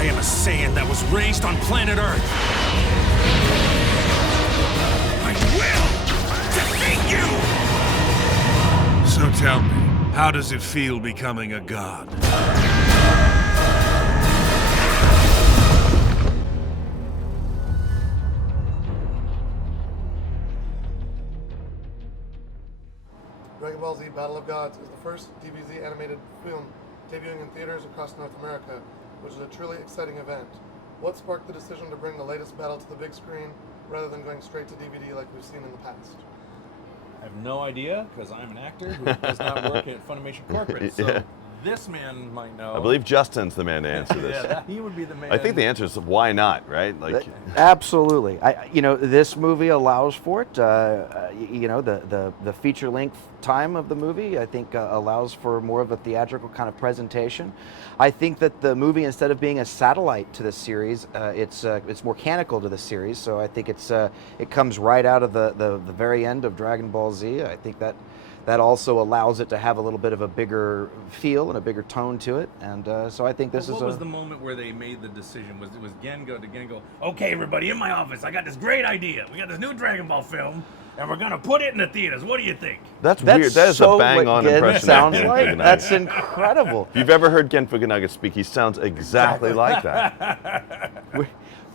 I am a Saiyan that was raised on planet Earth. I will defeat you! So tell me, how does it feel becoming a god? Dragon Ball Z Battle of Gods is the first DBZ animated film debuting in theaters across North America, which is a truly exciting event. What sparked the decision to bring the latest battle to the big screen rather than going straight to DVD like we've seen in the past? I have no idea, because I'm an actor who does not work at Funimation Corporate, so this man might know. I believe Justin's the man to answer this. He would be the man. I think the answer is why not, right? Like, absolutely. This movie allows for it. The feature length time of the movie, I think, allows for more of a theatrical kind of presentation. I think that the movie, instead of being a satellite to the series, it's more canonical to the series. So I think it comes right out of the very end of Dragon Ball Z. I think that also allows it to have a little bit of a bigger feel and a bigger tone to it, and so I think this is. What was the moment where they made the decision? Was Gen go? Okay, everybody in my office, I got this great idea. We got this new Dragon Ball film, and we're gonna put it in the theaters. What do you think? That's weird. That is so a bang-on impression. Sounds of Gen like Fukunaga. that's incredible. If you've ever heard Gen Fukunaga speak, he sounds exactly like that.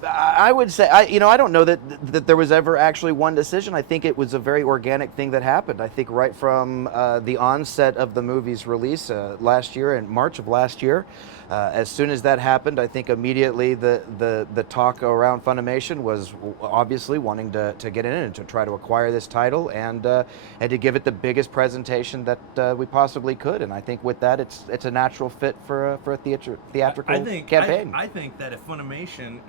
I would say, I don't know that there was ever actually one decision. I think it was a very organic thing that happened. I think right from the onset of the movie's release last year, in March of last year, as soon as that happened, I think immediately the talk around Funimation was obviously wanting to get in and to try to acquire this title and to give it the biggest presentation that we possibly could. And I think with that, it's a natural fit for a theatrical campaign. I think that if Funimation,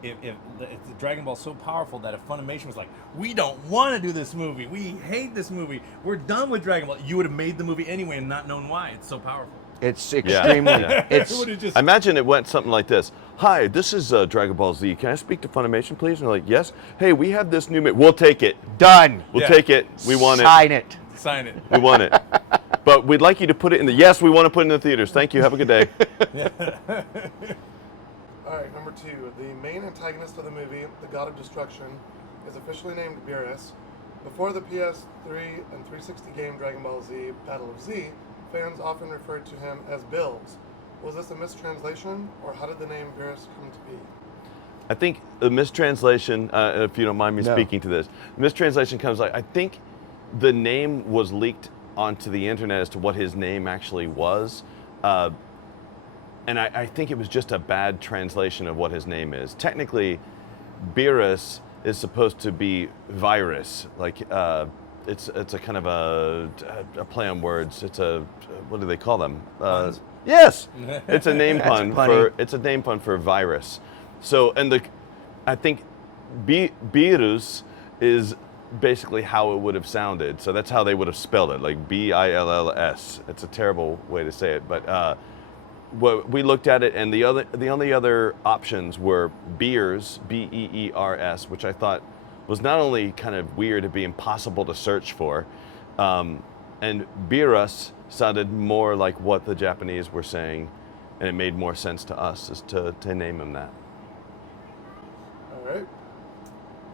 if the Dragon Ball's so powerful that if Funimation was like, we don't want to do this movie, we hate this movie, we're done with Dragon Ball, you would have made the movie anyway and not known why. It's so powerful. It's extremely. I imagine it went something like this. Hi, this is Dragon Ball Z. Can I speak to Funimation, please? And they're like, yes. Hey, we have this new. We'll take it. Done. We'll take it. We want Sign it. Sign it. We want it. But we'd like you to put it in the. Yes, we want to put it in the theaters. Thank you. Have a good day. All right, number 2. The main antagonist of the movie, the God of Destruction, is officially named Beerus. Before the PS3 and 360 game Dragon Ball Z Battle of Z, fans often referred to him as Bills. Was this a mistranslation, or how did the name Beerus come to be? I think the mistranslation, if you don't mind me speaking to this, the mistranslation comes like, I think the name was leaked onto the internet as to what his name actually was. And I think it was just a bad translation of what his name is. Technically, Beerus is supposed to be virus. Like, it's a kind of a play on words. It's a, what do they call them? Yes, it's a name pun for virus. So, and I think Beerus is basically how it would have sounded. So that's how they would have spelled it, like B-I-L-L-S. It's a terrible way to say it, but we looked at it, and the only other options were Beers, B-E-E-R-S, which I thought was not only kind of weird, it'd be impossible to search for, and Beerus sounded more like what the Japanese were saying, and it made more sense to us as to name him that. All right.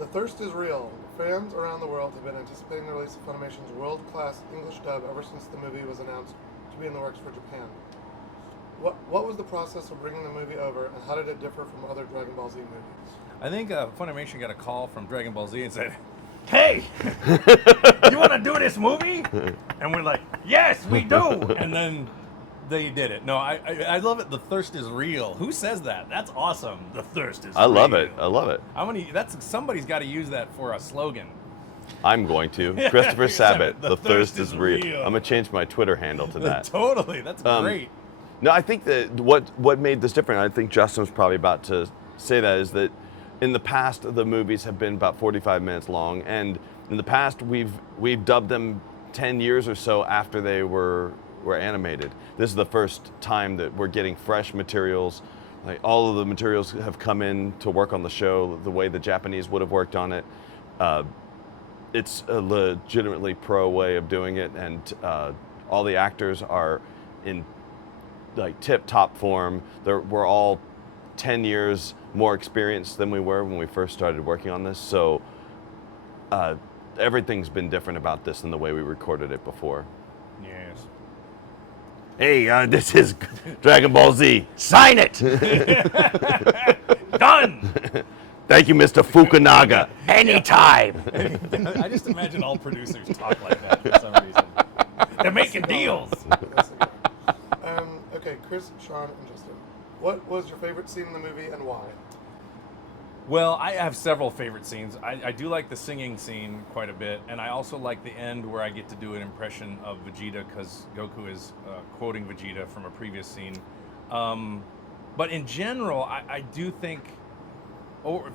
The thirst is real. Fans around the world have been anticipating the release of Funimation's world-class English dub ever since the movie was announced to be in the works for Japan. What was the process of bringing the movie over, and how did it differ from other Dragon Ball Z movies? I think Funimation got a call from Dragon Ball Z and said, hey, you want to do this movie? And we're like, yes, we do. And then they did it. No, I love it. The thirst is real. Who says that? That's awesome. The thirst is real. I love it. I love it. Somebody's got to use that for a slogan. I'm going to. Christopher Sabat, the thirst is real. I'm going to change my Twitter handle to that. Totally. That's great. No, I think that what made this different, I think Justin was probably about to say that, is that in the past, the movies have been about 45 minutes long, and in the past, we've dubbed them 10 years or so after they were animated. This is the first time that we're getting fresh materials. Like, all of the materials have come in to work on the show the way the Japanese would have worked on it. It's a legitimately pro way of doing it, and all the actors are in like tip-top form. We're all 10 years more experience than we were when we first started working on this. So everything's been different about this than the way we recorded it before. Yes. Hey, this is Dragon Ball Z. Sign it! Done! Thank you, Mr. Fukunaga. Anytime. I just imagine all producers talk like that for some reason. They're making deals. Okay, Chris, Sean, and Justin. What was your favorite scene in the movie and why? Well, I have several favorite scenes. I do like the singing scene quite a bit, and I also like the end where I get to do an impression of Vegeta because Goku is quoting Vegeta from a previous scene. But in general, I do think for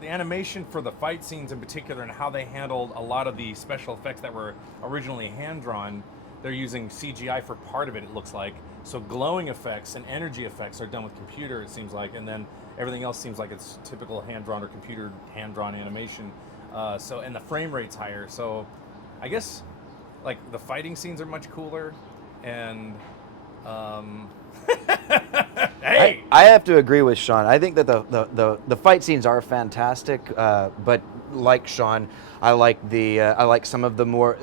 the animation for the fight scenes in particular and how they handled a lot of the special effects that were originally hand-drawn, they're using CGI for part of it, it looks like. So glowing effects and energy effects are done with computer, it seems like, and then everything else seems like it's typical hand-drawn or computer hand-drawn animation. And the frame rate's higher. So I guess like the fighting scenes are much cooler, and hey, I have to agree with Sean. I think that the fight scenes are fantastic, but like Sean, I like some of the more.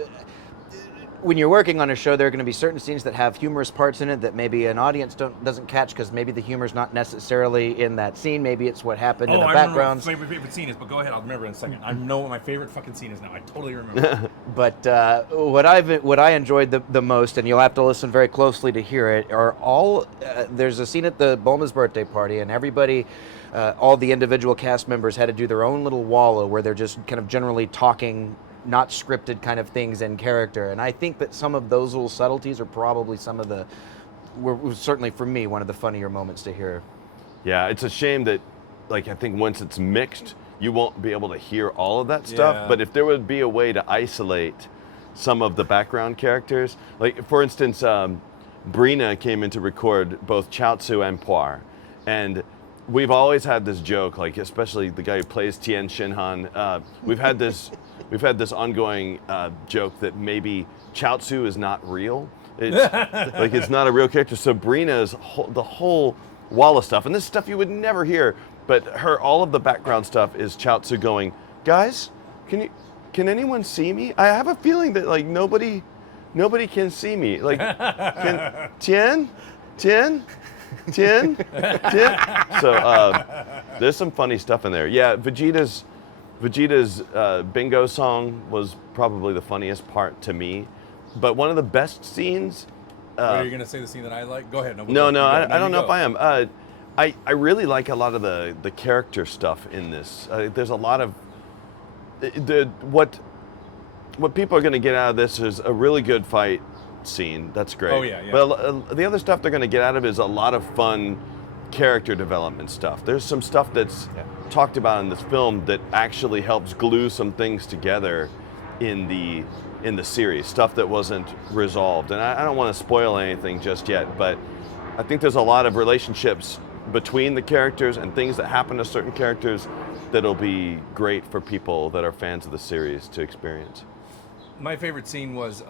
When you're working on a show, there are going to be certain scenes that have humorous parts in it that maybe an audience doesn't catch because maybe the humor's not necessarily in that scene. Maybe it's what happened in the background. I remember what my favorite scene is, but go ahead, I'll remember in a second. I know what my favorite fucking scene is now. I totally remember. But what I enjoyed the most, and you'll have to listen very closely to hear it, are all. There's a scene at the Bulma's birthday party, and everybody. All the individual cast members had to do their own little wallow where they're just kind of generally talking, not scripted kind of things in character. And I think that some of those little subtleties are probably some of the, were certainly for me, one of the funnier moments to hear. Yeah, it's a shame that, like, I think once it's mixed, you won't be able to hear all of that stuff. Yeah. But if there would be a way to isolate some of the background characters, like, for instance, Brina came in to record both Chaozu and Poir. And we've always had this joke, like, especially the guy who plays Tien Shinhan, we've had this ongoing joke that maybe Chaozu is not real. It's like it's not a real character. So Brina's the whole wall of stuff, and this is stuff you would never hear, but all of the background stuff is Chaozu going, guys, can anyone see me? I have a feeling that like nobody can see me. Like, can Tien. So there's some funny stuff in there. Yeah, Vegeta's bingo song was probably the funniest part to me. But one of the best scenes. Are you going to say the scene that I like? Go ahead. I don't know if I am. I really like a lot of the character stuff in this. There's a lot of what people are going to get out of this is a really good fight scene. That's great. Oh yeah. But the other stuff they're going to get out of it is a lot of fun character development stuff. There's some stuff that's talked about in this film that actually helps glue some things together in the series, stuff that wasn't resolved. And I don't want to spoil anything just yet, but I think there's a lot of relationships between the characters and things that happen to certain characters that'll be great for people that are fans of the series to experience. My favorite scene was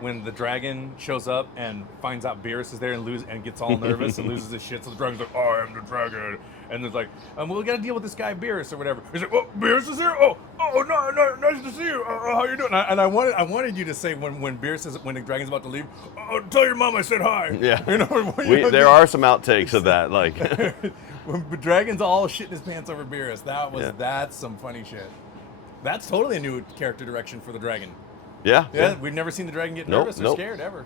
when the dragon shows up and finds out Beerus is there and gets all nervous and loses his shit. So the dragon's like, I am the dragon. And there's like, well, we got to deal with this guy Beerus or whatever. He's like, oh, Beerus is here? Oh, no, nice to see you. How you doing? And I wanted you to say when the dragon's about to leave, oh, tell your mom I said hi. Yeah. There are some outtakes of that. Like when the dragon's all shitting his pants over Beerus, that's some funny shit. That's totally a new character direction for the dragon. Yeah. We've never seen the dragon get nervous or scared ever.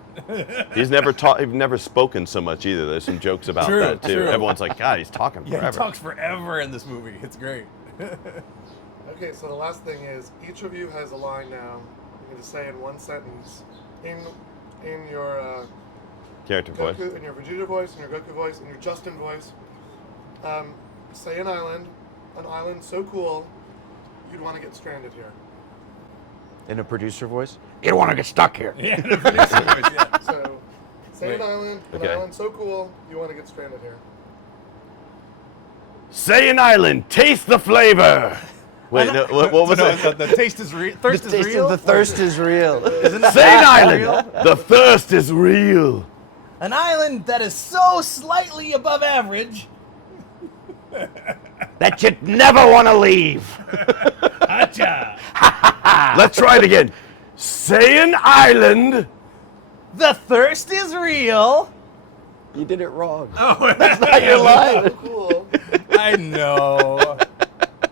He's never spoken so much either. There's some jokes about that too. True. Everyone's like, God, he's talking forever. Yeah, he talks forever in this movie. It's great. Okay, so the last thing is each of you has a line now. You need to say in one sentence in your character voice, in your Vegeta voice, in your Goku voice, in your Justin voice. Saiyan Island, an island so cool you'd want to get stranded here. In a producer voice? You don't want to get stuck here. Yeah, in a producer voice, yeah. So, Saiyan Island, an island so cool, you want to get stranded here. Saiyan Island, taste the flavor. Wait, no, what was it? The taste is real. Thirst is real. The thirst is real. Isn't it Saiyan Island, the thirst is real. An island that is so slightly above average. that you'd never want to leave. Gotcha. Let's try it again. Saiyan Island. The thirst is real. You did it wrong. Oh, That's not your line. Cool. I know.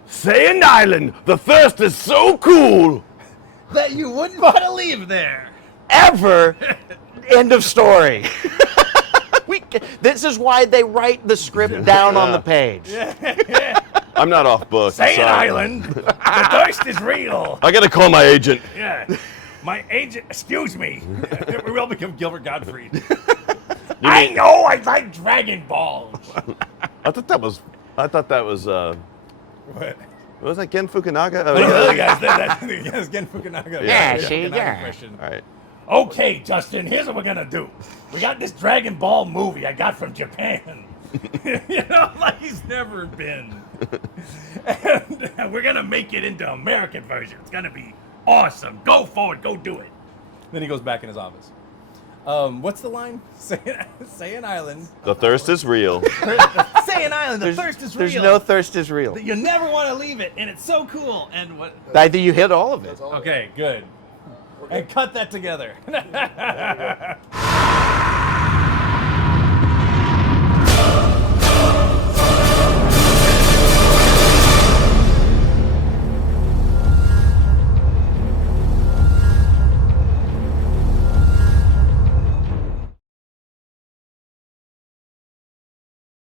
Saiyan Island. The thirst is so cool. That you wouldn't want to leave there. Ever. End of story. This is why they write the script down on the page. I'm not off book. Saiyan sorry. Island. The thirst is real. I gotta call my agent. Yeah. My agent, excuse me. We all become Gilbert Gottfried. I know I like Dragon Balls. I thought that was. What? Was that Gen Fukunaga? Oh, The other yeah. guys, that's Gen Fukunaga. Yeah, Gen see, Fukunaga yeah. impression. All right. Okay, Justin, here's what we're gonna do. We got this Dragon Ball movie I got from Japan. You know, like he's never been. And we're gonna make it into American version. It's gonna be awesome. Go forward, go do it. Then he goes back in his office. What's the line? Saiyan Island. The thirst is real. Saiyan Island, the thirst is real. There's no thirst is real. You never want to leave it, and it's so cool. And what? I think you hit all of it. That's all. Okay, good. And cut that together.